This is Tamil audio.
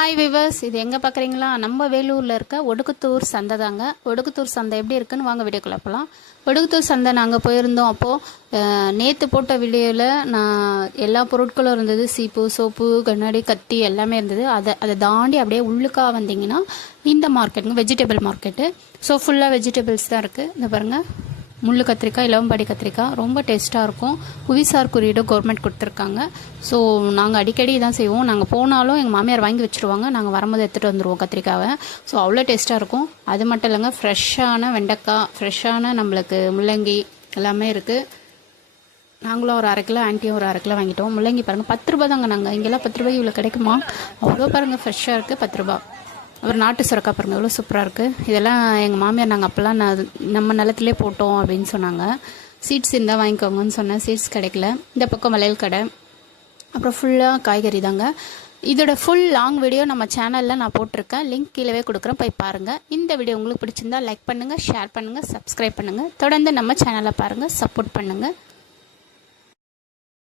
ஹாய் விவர்ஸ், இது எங்கே பார்க்குறீங்களா? நம்ம வேலூரில் இருக்க ஒடுக்குத்தூர் சந்தை தாங்க. ஒடுக்குத்தூர் சந்தை எப்படி இருக்குன்னு வாங்க வீடியோக்குள்ள போகலாம். ஒடுக்குத்தூர் சந்தை நாங்கள் போயிருந்தோம். அப்போது நேற்று போட்ட வீடியோவில் நான் எல்லா பொருட்களும் இருந்தது. சீப்பு, சோப்பு, கண்ணாடி, கத்தி எல்லாமே இருந்தது. அதை தாண்டி அப்படியே உள்ளுக்காக வந்தீங்கன்னா இந்த மார்க்கெட்டுங்க, வெஜிடபிள் மார்க்கெட்டு. ஸோ ஃபுல்லாக வெஜிடபிள்ஸ் தான் இருக்குது. இந்த பாருங்கள், முள்ளு கத்திரிக்காய், இளவம்பாடி கத்திரிக்காய் ரொம்ப டேஸ்ட்டாக இருக்கும். புவிசார் குறியீடு கவர்மெண்ட் கொடுத்துருக்காங்க. ஸோ நாங்கள் அடிக்கடி தான் செய்வோம். நாங்கள் போனாலும் எங்கள் மாமியார் வாங்கி வச்சுருவாங்க. நாங்கள் வரும்போது எடுத்துகிட்டு வந்துடுவோம் கத்திரிக்காவை. ஸோ அவ்வளோ டேஸ்ட்டாக இருக்கும். அது மட்டும் இல்லைங்க, ஃப்ரெஷ்ஷான வெண்டைக்காய், ஃப்ரெஷ்ஷான நம்மளுக்கு முள்ளங்கி எல்லாமே இருக்குது. நாங்களும் ஒரு 1/2 கிலோ, ஆன்ட்டியும் ஒரு 1/2 கிலோ வாங்கிட்டோம். முள்ளங்கி பாருங்கள், 10 ரூபா தாங்க. நாங்கள் இங்கெல்லாம் 10 ரூபாய்க்கு இவ்வளோ கிடைக்குமா? அவ்வளோ பாருங்கள், ஃப்ரெஷ்ஷாக இருக்குது, 10 ரூபா. ஒரு நாட்டு சுரக்காய் பாருங்கள், எவ்வளோ சூப்பராக இருக்குது. இதெல்லாம் எங்கள் மாமியார் நாங்கள் அப்போல்லாம் நம்ம நிலத்திலே போட்டோம் அப்படின்னு சொன்னாங்க. சீட்ஸ் இருந்தால் வாங்கிக்கோங்கன்னு சொன்னேன். சீட்ஸ் கிடைக்கல. இந்த பக்கம் வளையல் கடை, அப்புறம் ஃபுல்லாக காய்கறி தாங்க. இதோட ஃபுல் லாங் வீடியோ நம்ம சேனலில் நான் போட்டிருக்கேன். லிங்க் கீழே கொடுக்குறேன், போய் பாருங்கள். இந்த வீடியோ உங்களுக்கு பிடிச்சிருந்தா லைக் பண்ணுங்கள், ஷேர் பண்ணுங்கள், சப்ஸ்கிரைப் பண்ணுங்கள். தொடர்ந்து நம்ம சேனலை பாருங்கள், சப்போர்ட் பண்ணுங்கள்.